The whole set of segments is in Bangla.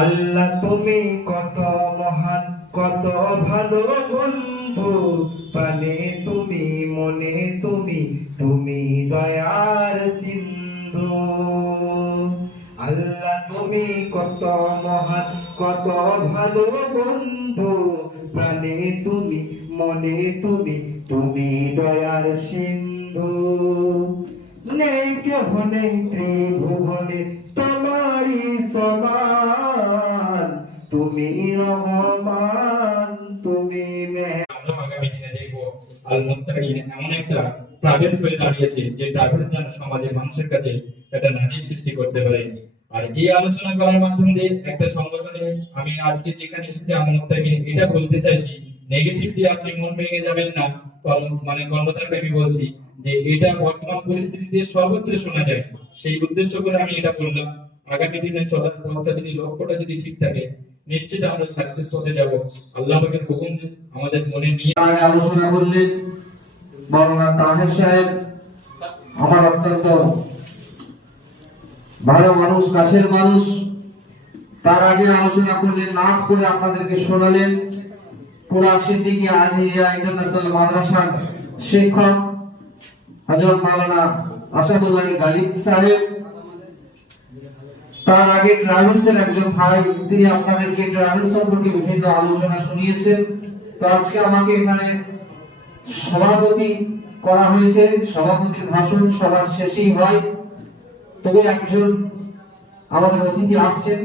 আল্লাহ তুমি কত মহান, কত ভালো বন্ধু, প্রাণে তুমি, মনে তুমি, তুমি দয়ার সিন্ধু। আল্লাহ তুমি কত মহান, কত ভালো বন্ধু, প্রাণে তুমি, মনে তুমি, তুমি দয়ার সিন্ধু। নেই কেহ নেই ত্রিভুবনে তোমারি সমান, তুমি রহমান, তুমি আগামী দিনে দেখবো আল মুত্তাকিন এমন একটা ট্রাভেলস হয়ে দাঁড়িয়েছে, যে ট্রাভেলস যেন সমাজের মানুষের কাছে একটা নাজির সৃষ্টি করতে পারে। আর এই আলোচনা করার মাধ্যম দিয়ে একটা সংগঠনে আমি আজকে যেখানে এসেছি আল মুত্তাকিন, এটা বলতে চাইছি, নেগেটিভ দিয়ে আপনি মন ভেঙে যাবেন না। মানে কর্মচারী আমি বলছি যে এটা বর্তমান পরিস্থিতিতে সর্বত্র শোনা যায়, সেই উদ্দেশ্য করে আমি এটা করলাম। আগামী দিনে চলার পথটা যদি, লক্ষ্যটা যদি ঠিক থাকে, নিশ্চিত আমরা সাকসেস হতে যাব। আল্লাহ পাকের হুকুম আমাদের মনে নিয়ে আগে আলোচনা করলেন মাওলানা তাহের সাহেব। আমার অত্যন্ত ভালো মানুষ, কাছের মানুষ। তার আগে আলোচনা করলেন, নাট করে আপনাদেরকে শোনালেন পুরা সিদ্দিকী আজিয়া ইন্টারন্যাশনাল মাদ্রাসার শিক্ষক হযরত মাওলানা আসাদুল্লাহ গালিব সাহেব। তার আগে ট্রাভেলসের একজন ভাই, তিনি আপনাদেরকে ট্রাভেলস সম্পর্কে বিভিন্ন আলোচনা শুনিয়েছেন। তো আজকে আমাকে এখানে সভাপতি করা হয়েছে। সভাপতির ভাষণ সবার শেষেই হয়, তবে একজন আমাদের অতিথি আসছেন,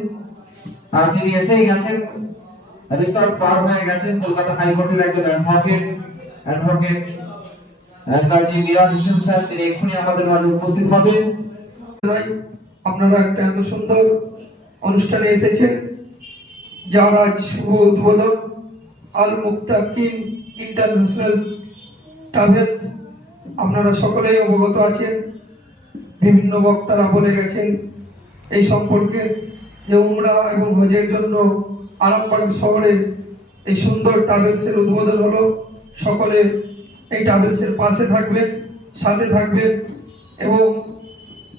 আর তিনি এসেই গেছেন, রিসার্ভ পার হয়ে গেছেন। কলকাতা হাইকোর্টের একজন অ্যাডভোকেট কাজী মিরাজ হোসেন সাহেব, তিনি এক্ষুনি আমাদের মাঝে উপস্থিত হবেন। আপনারা একটা এত সুন্দর অনুষ্ঠানে এসেছেন, যার আজ শুভ উদ্বোধন আল মুত্তাকিন ইন্টারন্যাশনাল ট্রাভেলস। আপনারা সকলেই অবগত আছেন, বিভিন্ন বক্তারা বলে গেছেন এই সম্পর্কে, যে উমরা এবং হজের জন্য আরামবাগ শহরে এই সুন্দর ট্রাভেলসের উদ্বোধন হলো। সকলে এই ট্রাভেলসের পাশে থাকবেন, সাথে থাকবেন। এবং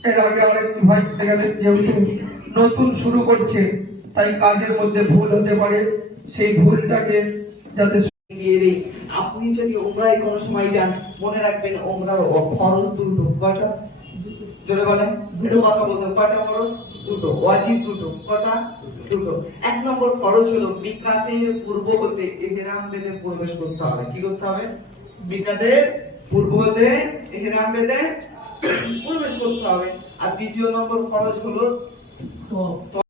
এর আগে আরেকটি ভাই গেলেন, যেহেতু নতুন শুরু করছে, তাই কাজের মধ্যে ভুল হতে পারে, সেই ভুলটাকে যাতে দিয়ে দেই। আপনি যদি উমরায় কোনো সময় যান, মনে রাখবেন উমরার ফরজ দুটো। কয়টা? জোরে বলেন, দুটো কথা বলতে। কয়টা ফরজ? দুটো। ওয়াজিব দুটো। কয়টা? দুটো। এক নম্বর ফরজ হলো মিকাতের পূর্ব হতে ইহরাম বেঁধে প্রবেশ করতে হবে। কি করতে হবে? মিকাতের পূর্ব হতে ইহরাম বেঁধে প্রবেশ করতে হবে। আর দ্বিতীয় নম্বর ফরজ হলো